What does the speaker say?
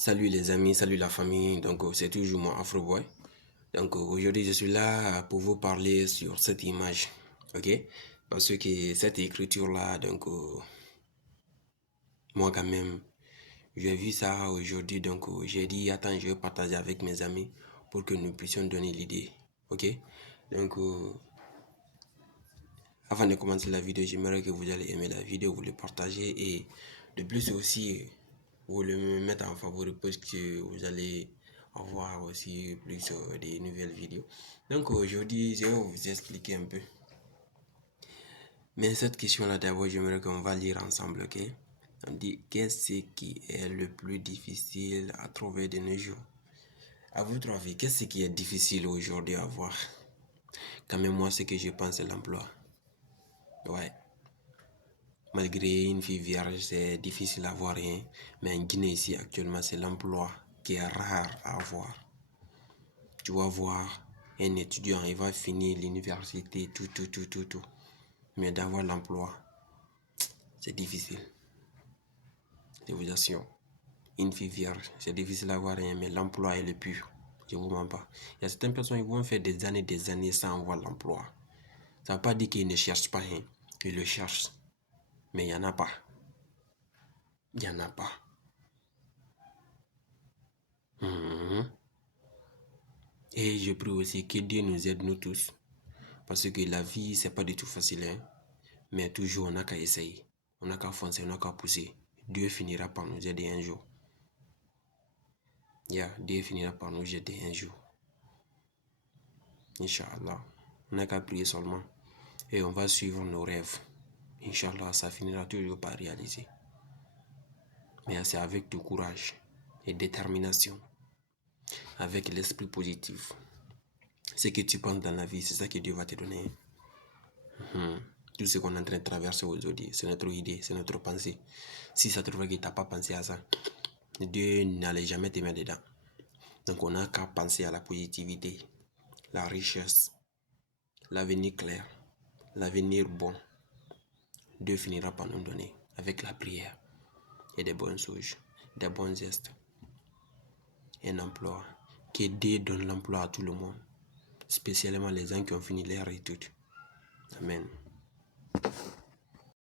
Salut les amis, salut la famille, donc c'est toujours moi Afroboy. Donc aujourd'hui je suis là pour vous parler sur cette image, ok? Parce que cette écriture là, donc moi quand même, j'ai vu ça aujourd'hui, donc j'ai dit attends je vais partager avec mes amis pour que nous puissions donner l'idée, ok? Donc avant de commencer la vidéo, j'aimerais que vous allez aimer la vidéo, vous le partagez et de plus aussi vous le mettre en favori parce que vous allez avoir aussi plus des nouvelles vidéos. Donc aujourd'hui, je vais vous expliquer un peu. Mais cette question-là, d'abord, j'aimerais qu'on va lire ensemble, ok? On dit, qu'est-ce qui est le plus difficile à trouver de nos jours? À votre avis, qu'est-ce qui est difficile aujourd'hui à voir? Quand même, moi, ce que je pense, c'est l'emploi. Ouais. Malgré une fille vierge, c'est difficile à voir rien. Mais en Guinée, ici, actuellement, c'est l'emploi qui est rare à avoir. Tu vas voir un étudiant, il va finir l'université, tout. Mais d'avoir l'emploi, c'est difficile. Je vous assure. Une fille vierge, c'est difficile d'avoir rien, mais l'emploi est le pur. Je ne vous mens pas. Il y a certaines personnes qui vont faire des années sans avoir l'emploi. Ça ne veut pas dire qu'ils ne cherchent pas rien. Ils le cherchent. Mais il n'y en a pas. Il n'y en a pas. Et je prie aussi que Dieu nous aide, nous tous. Parce que la vie, c'est pas du tout facile. Hein? Mais toujours, on n'a qu'à essayer. On n'a qu'à foncer, on n'a qu'à pousser. Dieu finira par nous aider un jour. Dieu finira par nous aider un jour. Inch'Allah. On n'a qu'à prier seulement. Et on va suivre nos rêves. Inch'Allah, ça finira toujours par réaliser. Mais c'est avec du courage et détermination. Avec l'esprit positif. Ce que tu penses dans la vie, c'est ça que Dieu va te donner. Tout ce qu'on est en train de traverser aujourd'hui, c'est notre idée, c'est notre pensée. Si ça te trouve que tu n'as pas pensé à ça, Dieu n'allait jamais te mettre dedans. Donc on n'a qu'à penser à la positivité, la richesse, l'avenir clair, l'avenir bon. Dieu finira par nous donner avec la prière et des bonnes choses, des bons gestes, un emploi. Que Dieu donne l'emploi à tout le monde, spécialement les gens qui ont fini leur études. Amen.